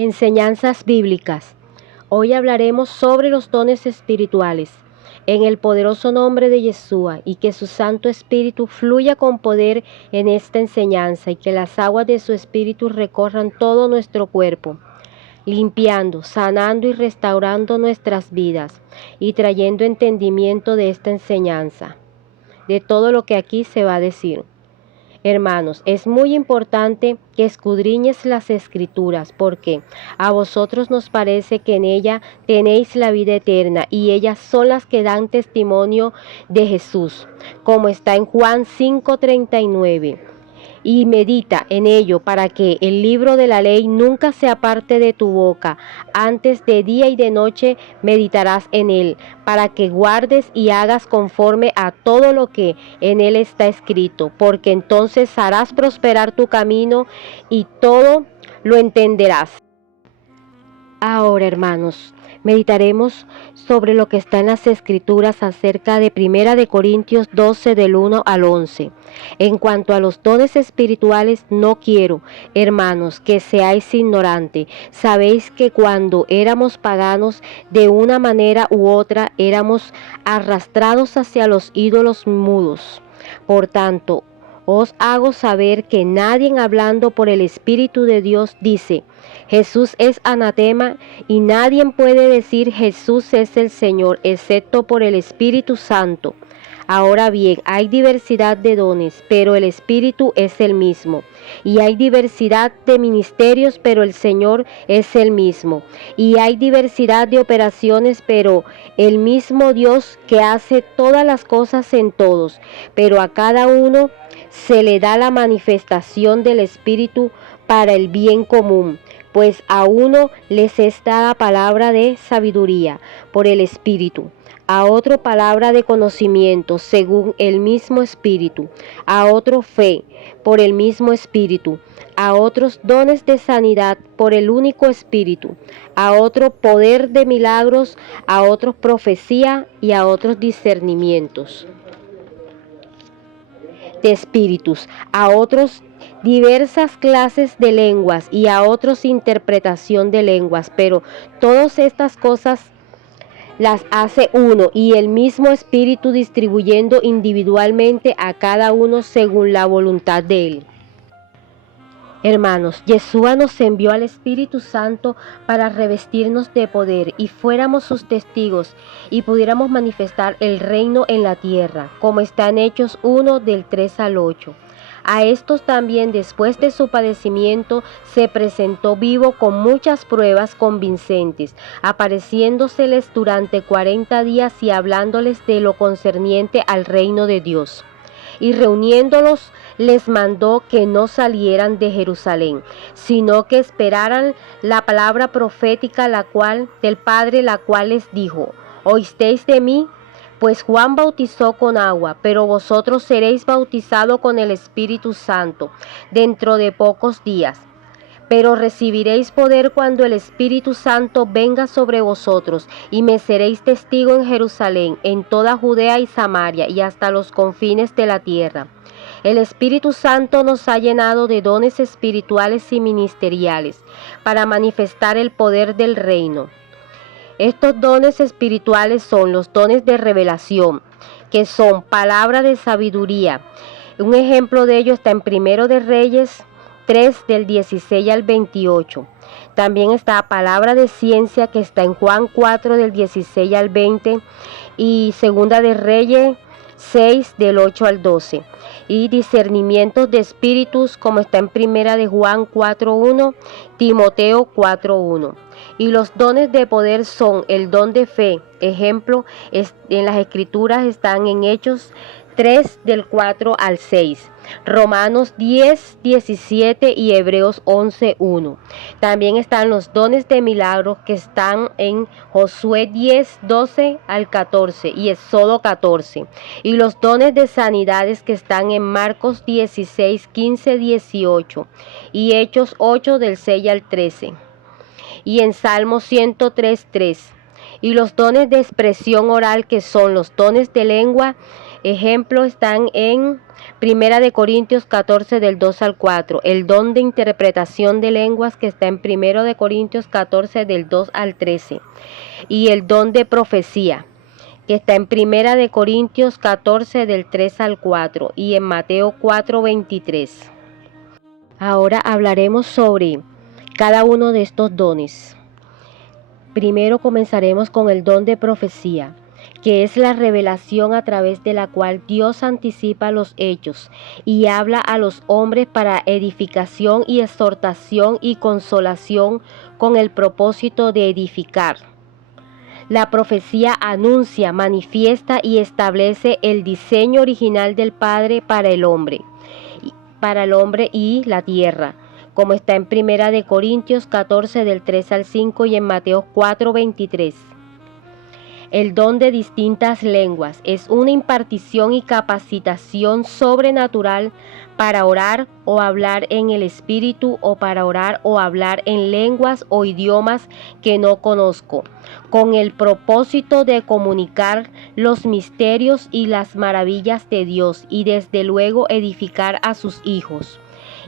Enseñanzas bíblicas. Hoy hablaremos sobre los dones espirituales. En el poderoso nombre de Yeshua, y que su Santo Espíritu fluya con poder en esta enseñanza, y que las aguas de su Espíritu recorran todo nuestro cuerpo, limpiando, sanando y restaurando nuestras vidas, y trayendo entendimiento de esta enseñanza, de todo lo que aquí se va a decir. Hermanos, es muy importante que escudriñes las Escrituras, porque a vosotros nos parece que en ella tenéis la vida eterna, y ellas son las que dan testimonio de Jesús, como está en Juan 5:39. Y medita en ello, para que el libro de la ley nunca se aparte de tu boca. Antes de día y de noche meditarás en él, para que guardes y hagas conforme a todo lo que en él está escrito, porque entonces harás prosperar tu camino y todo lo entenderás. Ahora, hermanos, meditaremos sobre lo que está en las Escrituras acerca de 1 de Corintios 12 del 1 al 11. En cuanto a los dones espirituales, no quiero, hermanos, que seáis ignorantes. Sabéis que cuando éramos paganos, de una manera u otra, éramos arrastrados hacia los ídolos mudos. Por tanto, os hago saber que nadie hablando por el Espíritu de Dios dice: Jesús es anatema, y nadie puede decir Jesús es el Señor, excepto por el Espíritu Santo. Ahora bien, hay diversidad de dones, pero el Espíritu es el mismo. Y hay diversidad de ministerios, pero el Señor es el mismo. Y hay diversidad de operaciones, pero el mismo Dios que hace todas las cosas en todos. Pero a cada uno se le da la manifestación del Espíritu para el bien común. Pues a uno les es dada palabra de sabiduría por el Espíritu, a otro palabra de conocimiento según el mismo Espíritu, a otro fe por el mismo Espíritu, a otros dones de sanidad por el único Espíritu, a otro poder de milagros, a otros profecía y a otros discernimientos de espíritus, a otros diversas clases de lenguas y a otros interpretación de lenguas, pero todas estas cosas las hace uno y el mismo Espíritu, distribuyendo individualmente a cada uno según la voluntad de él. Hermanos, Yeshua nos envió al Espíritu Santo para revestirnos de poder y fuéramos sus testigos y pudiéramos manifestar el reino en la tierra, como está en Hechos 1 del 3 al 8. A estos también, después de su padecimiento, se presentó vivo con muchas pruebas convincentes, apareciéndoseles durante 40 días y hablándoles de lo concerniente al reino de Dios. Y reuniéndolos, les mandó que no salieran de Jerusalén, sino que esperaran la palabra profética del Padre, la cual les dijo: ¿Oísteis de mí? Pues Juan bautizó con agua, pero vosotros seréis bautizados con el Espíritu Santo dentro de pocos días. Pero recibiréis poder cuando el Espíritu Santo venga sobre vosotros, y me seréis testigo en Jerusalén, en toda Judea y Samaria, y hasta los confines de la tierra. El Espíritu Santo nos ha llenado de dones espirituales y ministeriales, para manifestar el poder del reino. Estos dones espirituales son los dones de revelación, que son palabra de sabiduría. Un ejemplo de ello está en 1 de Reyes 3 del 16 al 28. También está palabra de ciencia, que está en Juan 4 del 16 al 20 y 2 de Reyes 6 del 8 al 12. Y discernimientos de espíritus, como está en 1 de Juan 4:1, Timoteo 4:1. Y los dones de poder son el don de fe. Ejemplo, en las Escrituras están en Hechos 3 del 4 al 6, Romanos 10, 17 y Hebreos 11:1. También están los dones de milagros, que están en Josué 10, 12 al 14 y Éxodo 14. Y los dones de sanidades, que están en Marcos 16, 15, 18 y Hechos 8 del 6 al 13. Y en Salmo 103, 3. Y los dones de expresión oral, que son los dones de lengua, Ejemplos están en 1 Corintios 14 del 2 al 4, el don de interpretación de lenguas que está en 1 Corintios 14 del 2 al 13 y el don de profecía que está en 1 Corintios 14 del 3 al 4 y en Mateo 4:23. Ahora hablaremos sobre cada uno de estos dones. Primero comenzaremos con el don de profecía, que es la revelación a través de la cual Dios anticipa los hechos y habla a los hombres para edificación y exhortación y consolación con el propósito de edificar. La profecía anuncia, manifiesta y establece el diseño original del Padre para el hombre y la tierra, como está en 1 Corintios 14 del 3 al 5 y en Mateo 4:23. El don de distintas lenguas es una impartición y capacitación sobrenatural para orar o hablar en el Espíritu o para orar o hablar en lenguas o idiomas que no conozco, con el propósito de comunicar los misterios y las maravillas de Dios y desde luego edificar a sus hijos.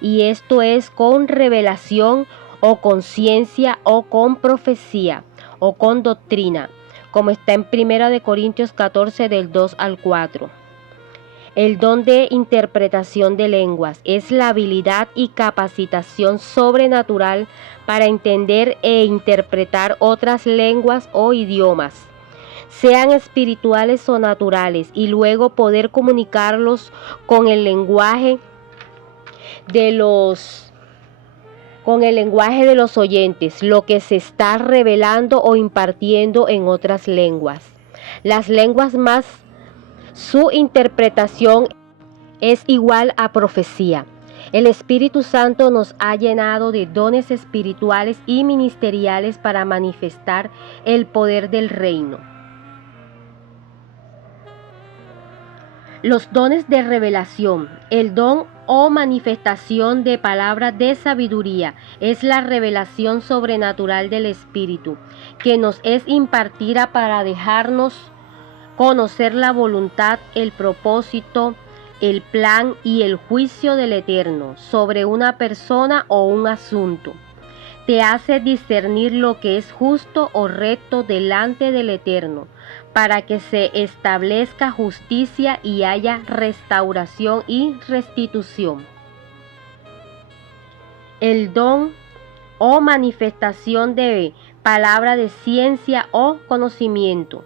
Y esto es con revelación o con ciencia o con profecía o con doctrina, como está en 1 Corintios 14 del 2 al 4. El don de interpretación de lenguas es la habilidad y capacitación sobrenatural para entender e interpretar otras lenguas o idiomas, sean espirituales o naturales, y luego poder comunicarlos con el lenguaje de los oyentes, lo que se está revelando o impartiendo en otras lenguas. Las lenguas más su interpretación es igual a profecía. El Espíritu Santo nos ha llenado de dones espirituales y ministeriales para manifestar el poder del reino. Los dones de revelación. El don o manifestación de palabras de sabiduría es la revelación sobrenatural del Espíritu, que nos es impartida para dejarnos conocer la voluntad, el propósito, el plan y el juicio del Eterno sobre una persona o un asunto. Te hace discernir lo que es justo o recto delante del Eterno, para que se establezca justicia y haya restauración y restitución. El don o manifestación de palabra de ciencia o conocimiento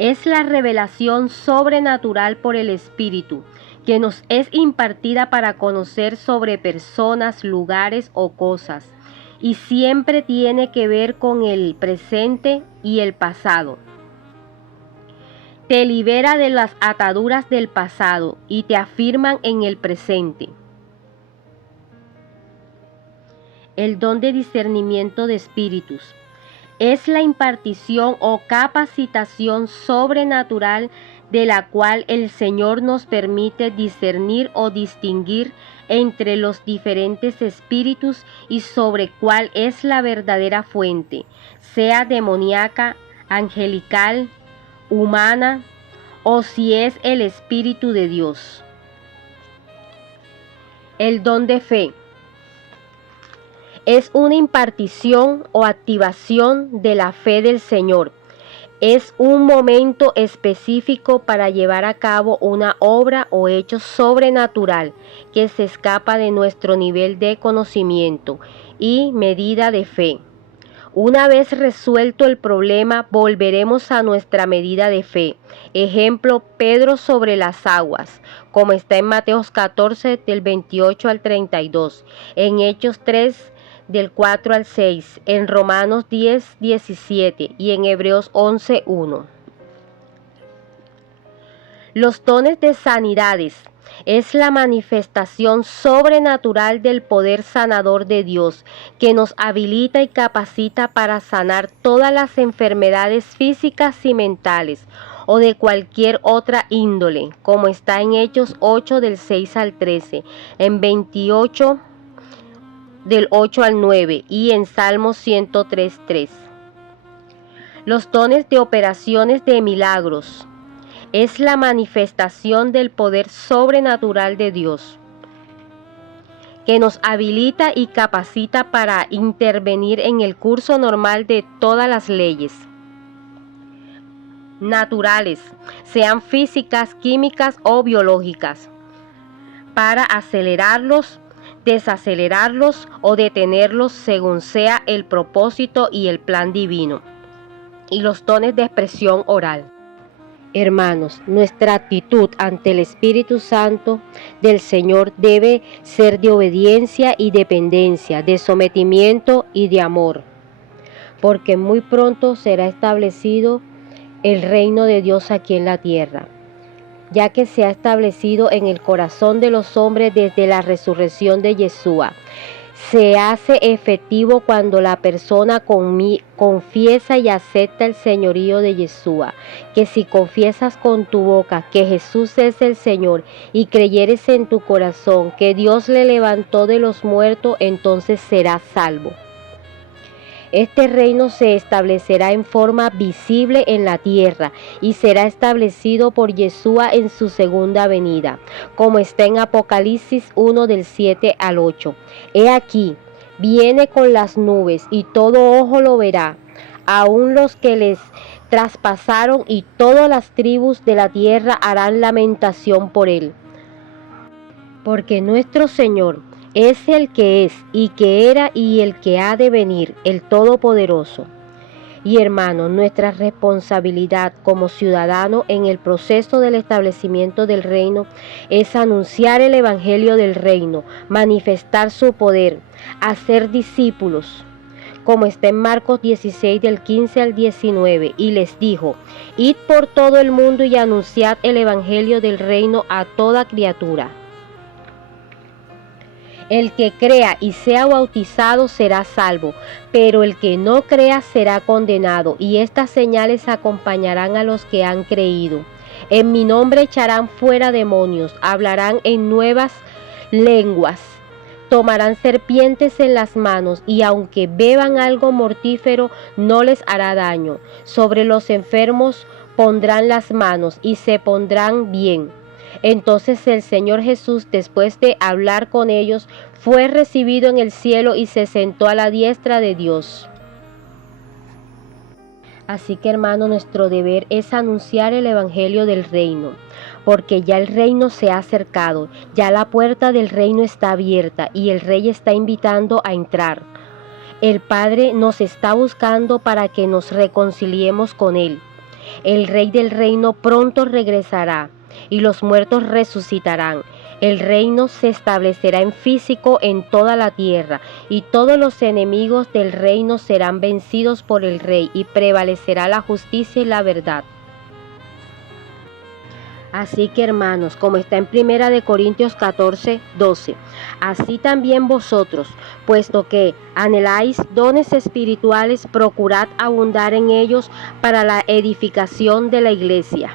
es la revelación sobrenatural por el Espíritu, que nos es impartida para conocer sobre personas, lugares o cosas, y siempre tiene que ver con el presente y el pasado. Te libera de las ataduras del pasado y te afirman en el presente. El don de discernimiento de espíritus es la impartición o capacitación sobrenatural de la cual el Señor nos permite discernir o distinguir entre los diferentes espíritus y sobre cuál es la verdadera fuente, sea demoníaca, angelical, humana o si es el Espíritu de Dios. El don de fe es una impartición o activación de la fe del Señor. Es un momento específico para llevar a cabo una obra o hecho sobrenatural que se escapa de nuestro nivel de conocimiento y medida de fe. Una vez resuelto el problema, volveremos a nuestra medida de fe. Ejemplo, Pedro sobre las aguas, como está en Mateo 14, del 28 al 32, en Hechos 3, del 4 al 6, en Romanos 10, 17 y en Hebreos 11, 1. Los dones de sanidades es la manifestación sobrenatural del poder sanador de Dios, que nos habilita y capacita para sanar todas las enfermedades físicas y mentales o de cualquier otra índole, como está en Hechos 8 del 6 al 13, en 28 del 8 al 9 y en Salmos 103, 3. Los dones de operaciones de milagros es la manifestación del poder sobrenatural de Dios, que nos habilita y capacita para intervenir en el curso normal de todas las leyes naturales, sean físicas, químicas o biológicas, para acelerarlos, desacelerarlos o detenerlos según sea el propósito y el plan divino. Y los dones de expresión oral. Hermanos, nuestra actitud ante el Espíritu Santo del Señor debe ser de obediencia y dependencia, de sometimiento y de amor, porque muy pronto será establecido el reino de Dios aquí en la tierra, ya que se ha establecido en el corazón de los hombres desde la resurrección de Yeshua. Se hace efectivo cuando la persona confiesa y acepta el señorío de Yeshua, que si confiesas con tu boca que Jesús es el Señor y creyeres en tu corazón que Dios le levantó de los muertos, entonces serás salvo. Este reino se establecerá en forma visible en la tierra y será establecido por Yeshua en su segunda venida, como está en Apocalipsis 1 del 7 al 8. He aquí, viene con las nubes y todo ojo lo verá, aun los que les traspasaron, y todas las tribus de la tierra harán lamentación por él. Porque nuestro Señor es el que es y que era y el que ha de venir, el Todopoderoso. Y hermanos, nuestra responsabilidad como ciudadanos en el proceso del establecimiento del reino es anunciar el evangelio del reino, manifestar su poder, hacer discípulos, como está en Marcos 16 del 15 al 19, y les dijo: id por todo el mundo y anunciad el evangelio del reino a toda criatura. El que crea y sea bautizado será salvo, pero el que no crea será condenado, y estas señales acompañarán a los que han creído. En mi nombre echarán fuera demonios, hablarán en nuevas lenguas, tomarán serpientes en las manos, y aunque beban algo mortífero no les hará daño. Sobre los enfermos pondrán las manos y se pondrán bien. Entonces el Señor Jesús, después de hablar con ellos, fue recibido en el cielo y se sentó a la diestra de Dios. Así que, hermano, nuestro deber es anunciar el evangelio del reino, porque ya el reino se ha acercado, ya la puerta del reino está abierta y el Rey está invitando a entrar. El Padre nos está buscando para que nos reconciliemos con Él. El Rey del reino pronto regresará y los muertos resucitarán. El reino se establecerá en físico en toda la tierra, y todos los enemigos del reino serán vencidos por el Rey, y prevalecerá la justicia y la verdad. Así que, hermanos, como está en 1 Corintios 14, 12, así también vosotros, puesto que anheláis dones espirituales, procurad abundar en ellos para la edificación de la iglesia.